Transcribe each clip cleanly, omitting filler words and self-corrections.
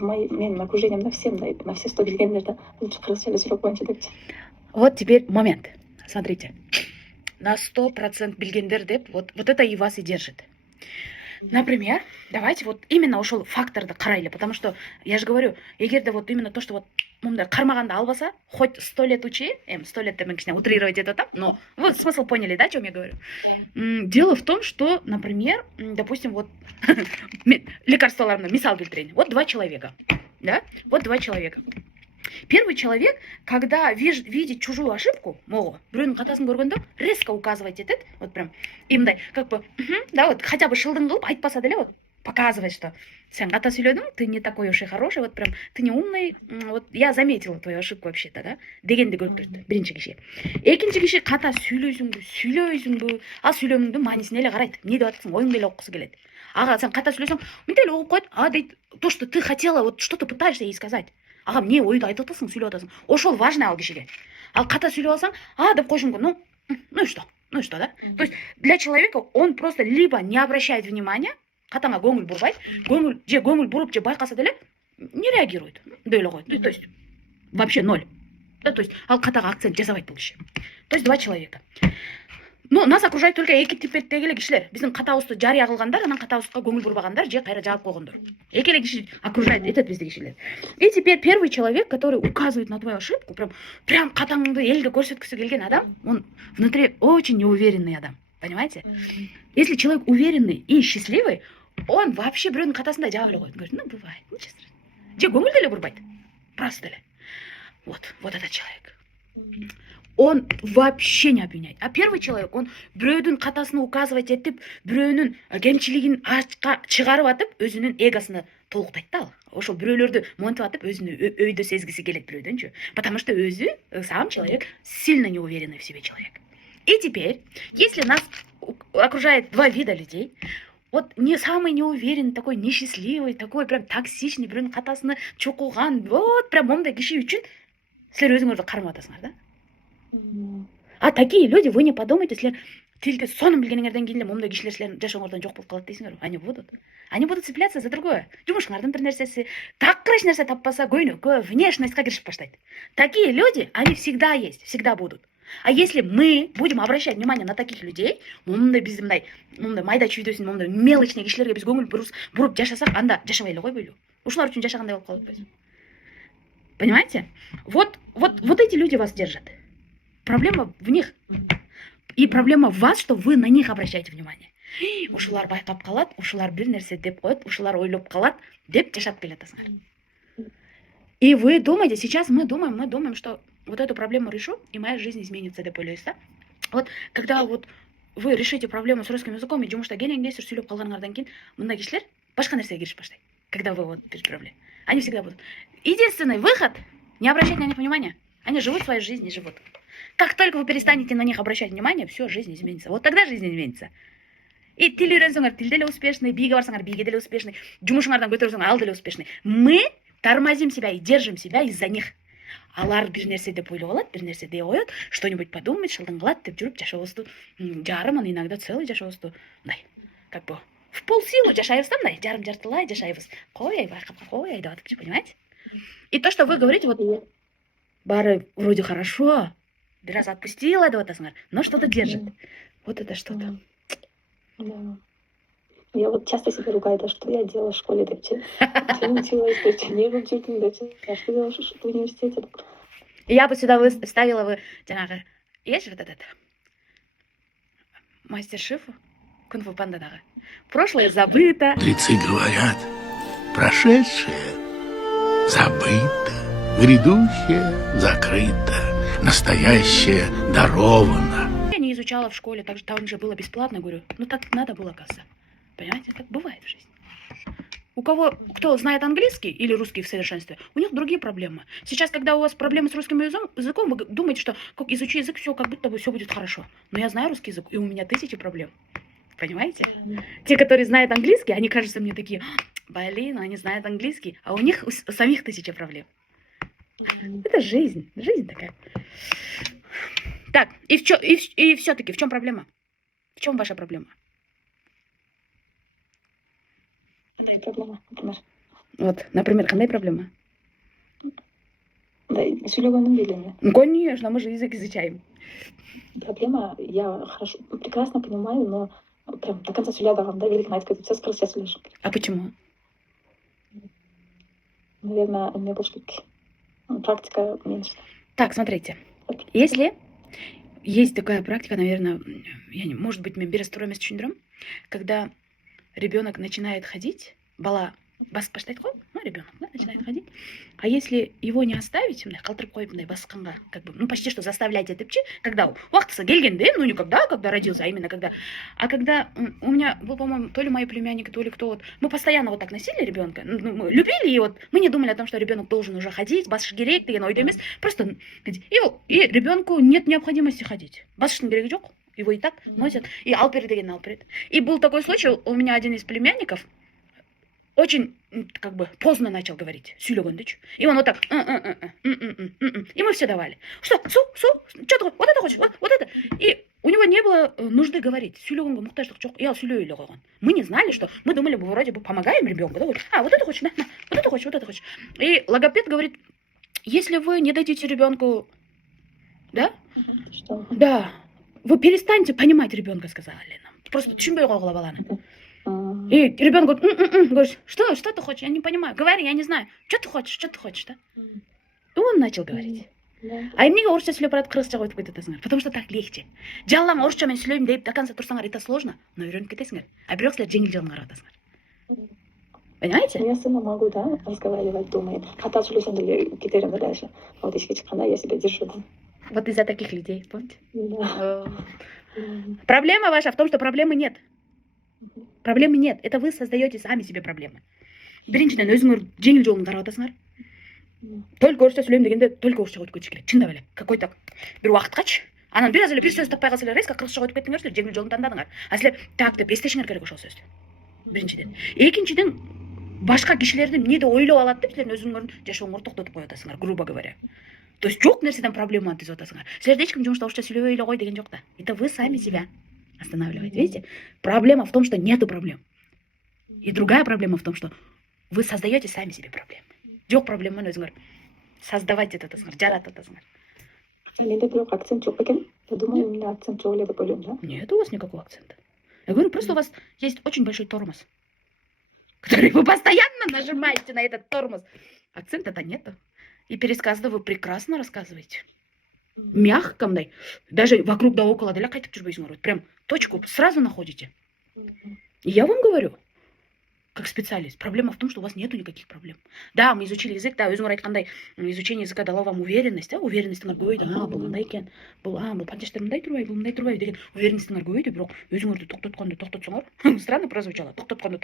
менің окружением на всем, на все 100 келгендерді лучше қазақша сөйлеп қойыншы депті. Вот теперь момент. Смотрите. На 100% білгендер деп, вот это и вас и держит. Например, давайте вот именно ушел факторды қарайлы, потому что, я же говорю, егер де вот именно то, что вот мұнда қармағанды албаса, хоть 100 лет учи, 100 лет мен кішкене утрировать это там, но вы смысл поняли, да, о чем я говорю? Дело в том, что, например, допустим, вот лекарстволарны мисал келтірейін. Вот два человека, да, вот два человека. Первый человек, когда видит чужую ошибку, біреудің қатасын көргенде резко указывать етеді, вот прям, имдай, как бы, да, вот хотя бы шылдың қылып айтпаса да, вот показывать, что сен қата сөйледің, ты не такой уж и хороший, вот прям, ты не умный, вот я заметила твою ошибку вообще-то, да, дегенді көріп тұрды, бірінші кеше. Екінші кеше қата сөйлейсің бе, ал сөйлеміңді манисіне еле қарайды, не деп атсың, ойыңды еле оққысы келеді. Аға, сен қата сөйлесің, мен еле оқып қойды, а дейді, то, что ты хотела, вот что ты пытаешься ей сказать. Ағам, не ойды айтып отырсың, сөйлеп отырсың. Ошол важный ал кешеге. Ал қата сөйлеп алсаң, деп қойшың, ну и что, да? То есть для человека он просто либо не обращает внимания, қатаңа көңіл бұрбайды, көңіл бұрып же байқаса деле, не реагирует. Дөйле қойды. То есть вообще ноль. Да, то есть ал қатаға акцент жасабайды бұл кеше. То есть два человека. Ну, нас окружает только екі типеттегі кишилер. Біздің қатаусты жария қылғандар, анан қатаусқа көңіл бұрбағандар, же қайра жауап қойғандар. Екелі киши окружает этот бізді кишилер. И теперь первый человек, который указывает на твою ошибку, прям қатаңды елге көрсеткісі келген адам, он внутри очень неуверенный адам. Понимаете? Если человек уверенный и счастливый, он вообще біреудің қатасында жауап қойды. Говорит, ну, бывает, ничего страшного. Же көңіл деле бұрбайды. Просто деле. Вот этот человек. Он вообще не обвиняет. А первый человек, он біреудің қатасына указывать етіп, біреуінің кемшілігін ашқа шығарып атып, өзінің эгосыны толықтайды да. Ошол біреулерді монтып атып, өзіні өйді сезгісі келеді біреуден. Потому что өзі, сам человек, сильно неуверенный в себе человек. И теперь, если нас окружает два вида людей, вот не самый неуверенный, такой несчастливый, такой прям токсичный, біреудің қатасына чоқуған, вот прям ондай киши үшін сілер өзіңізді қармап атасыңар, да? А такие люди, вы не подумайте, если тільки соның білгеніңерден кейін мұндай кишилер сілердің жашооңордон жоқ болып қалады дейсіңер. Они будут цепляться за другое. Жумушыңардын бір нәрсесі, такырыш нәрсе таппаса, көйнөккө, внешностьқа кірішіп баштайды. Такие люди, они всегда есть, всегда будут. А если мы будем обращать внимание на таких людей, мұндай бізді мұндай майда чүйдөсін, мұндай мелочный кишилерге біз көңіл бұрып жашасақ, анда жашабай эле койбойлу. Ушулар үчүн жашагандай болуп калат біз. Понимаете? Вот эти люди вас держат. Проблема в них. И проблема в вас, что вы на них обращаете внимание. Ушулар байкап калат, ушулар бир нерсе деп коет, ушулар ойлоп калат, деп жашап келатасыңар. И вы думаете, сейчас мы думаем, что вот эту проблему решу, и моя жизнь изменится деп ойлойсуз, да? Вот когда вот вы решите проблему с русским языком, и жумушта кенеңдесир сүйлөп калганыңардан кийин мындай кишилер башка нерсеге киришип баштайт. Когда вы вот без проблем. Они всегда будут. Единственный выход — не обращать на них внимания. Они живут свою жизнь и живут. Как только вы перестанете на них обращать внимание, все, жизнь изменится. Вот тогда жизнь изменится. И тил үйренсеңер, тил деле успешный, биге барсаңар, биге деле успешный, жумушуңардан көтөрсөң, ал деле успешный. Мы тормозим себя и держим себя из-за них. Алар бир нерсе деп ойлоп алат, бир нерсе дей коет, что-нибудь подумает, шылдың кылат деп жүрүп жашообузду, жарымын, иногда целый жашообузду, мындай, как бы в полсилу жашайбыз да, мындай, жарым-жартылай жашайбыз. Кой, байкап кой, деп атып, понимаете? И то, что вы говорите, вот бары вроде хорошо, раз отпустила деп атасыңар, но что-то держит. Вот это что-то. Да. Я вот часто себя ругаю, да, что я делала в школе, да, чем училась, не учитель, да, а что делаешь в университете? Я бы сюда вставила бы, жанагы, есть вот этот мастер Шифу, кунг-фу панда. Прошлое забыто. Мудрецы говорят, прошедшее забыто, грядущее закрыто, настоящее даровано. Я не изучала в школе, так же там же было бесплатно, говорю, ну так надо было, оказывается. Понимаете, так бывает в жизни. У кого, кто знает английский или русский в совершенстве, у них другие проблемы. Сейчас, когда у вас проблемы с русским языком, вы думаете, что как изучи язык, все как будто бы все будет хорошо. Но я знаю русский язык, и у меня тысячи проблем. Понимаете? Те, которые знают английский, они кажутся мне такие, блин, они знают английский, а у них у самих тысяча проблем. Это жизнь такая. Так, и все-таки в чем проблема? В чем ваша проблема? Проблема, например. Вот, например, қандай проблема? Да, сөйлегенім белгілі. Ну, конечно, мы же язык изучаем. Проблема, я хорошо, прекрасно понимаю, но прям до конца сөйледағанда великін айтып кетіп, сіз қырсия сөйлешім керек. А почему? Наверное, у меня больше как практика меньше. Так, смотрите. Если есть такая практика, наверное, может быть, мен берестроемес түсіндірім, когда ребенок начинает ходить, бала басып баштайды ғой, ну, ребенок, да, начинает ходить, а если его не оставить, мындай қалтырып қойып мындай басқанға, как бы, ну, почти что заставлять етіп, когда уақытысы келгенде, ну, не когда родился, а именно когда. А когда у меня был, по-моему, то ли мои племянники, то ли кто вот, мы постоянно вот так носили ребенка, ну, мы любили, и вот мы не думали о том, что ребенок должен уже ходить, басыш керек деген ойда емес, просто, и ребенку нет необходимости ходить. Басыштың керегі жоқ, его и так носят, и алып бер деген алып береді. И был такой случай, у меня один из племянников очень, как бы, поздно начал говорить, сөйлегенде. И он вот так, и мы все давали. Что ты хочешь, вот это хочешь, вот это. И у него не было нужды говорить. Сөйлегенге мұқтаждық жоқ, и ал сөйлей еле қойған. Мы не знали, что, мы думали, мы вроде бы помогаем ребенку, да, вот это хочешь, на, вот это хочешь, вот это хочешь. И логопед говорит, если вы не дадите ребенку, да? Что? Да, вы перестаньте понимать ребенка, сказала Лена. Просто түсінбей қойғыла баланы. И ребенок говорит, что ты хочешь, я не понимаю, говори, я не знаю, что ты хочешь, да? И он начал говорить. А эмнеге орысша сөйлеп баратып қырғызша қойып кетесіңдер, потому что так легче. Жалаң орысшамен сөйлеймін деп до конца тұрсаңар, это сложно, но үйреніп кетесіңдер. А бирок сілер жеңіл қарап жатасыңдар. Понимаете? Я сама могу, да, разговаривать дома. Хата сөйлесем де кетерім дальше. Вот ешке шыққанда я себя держу, да. Вот из-за таких людей, помните? Да. Проблема ваша в том, что проблемы нет. Проблемы нет. Это вы создаете сами себе проблемы. Біріншіден өзіңір жеңіл жолын қарап жатасыңдар. Только орысша сөйлеймін дегенде только орысша қойып кетіш керек. Шындап эле. Какой-то бір уақытқачы. Анан біраз эле бір сөз таппай қалсалар, резко қырғызша қойып кеттіңдер, жеңіл жолын таңдадыңар. А сілер так деп естешіңер керек ошол сөздү. Біріншіден. Екіншіден, башка кишилерди эмнеде ойлоп алат деп силердин өзүңөрдүн жашооңорду токтотуп коюп атасыңар, грубо говоря. То есть жок нерседен проблема түзүп атасыңар. Силерде эч ким жумушта орысша сүйлөбөй эле кой деген жок да. Это вы сами себя останавливаете. Видите? Проблема в том, что нету проблем. И другая проблема в том, что вы создаете сами себе проблемы. Жок проблеманы өзүңөр создавать етатасыңар, жарататасыңар. Менде бирок акцент жоқ екен. Я думаю, у меня акцент жоқ эле деп ойлойм, да? Нет у вас никакого акцента. Я говорю, просто у вас есть очень большой тормоз, который вы постоянно нажимаете на этот тормоз. Акцента-то нету. И пересказы вы прекрасно рассказываете. Мягко, мындай. Даже вокруг да около деле кайтып жүрбөйсүңөр. Прям точку сразу находите. И я вам говорю, как специалист, проблема в том, что у вас нету никаких проблем. Да, мы изучили язык, да, өзүңөр айткандай, изучение языка дало вам уверенность, да, уверенностьңар көбөйдү. Бул мындай экен, бул пантештер мындай турбайбы деген уверенностьңар көбөйдү, бирок өзүңөрдү токтоткондо, странно прозвучало, токтоткондо,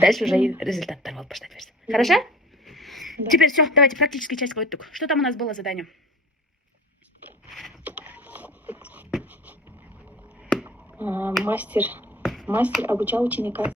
дальше уже и результаттар болуп баштайт берсин. Хорошо? Да. Теперь все, давайте практический часть өттүк. Что там у нас было задание? Мастер обучал ученика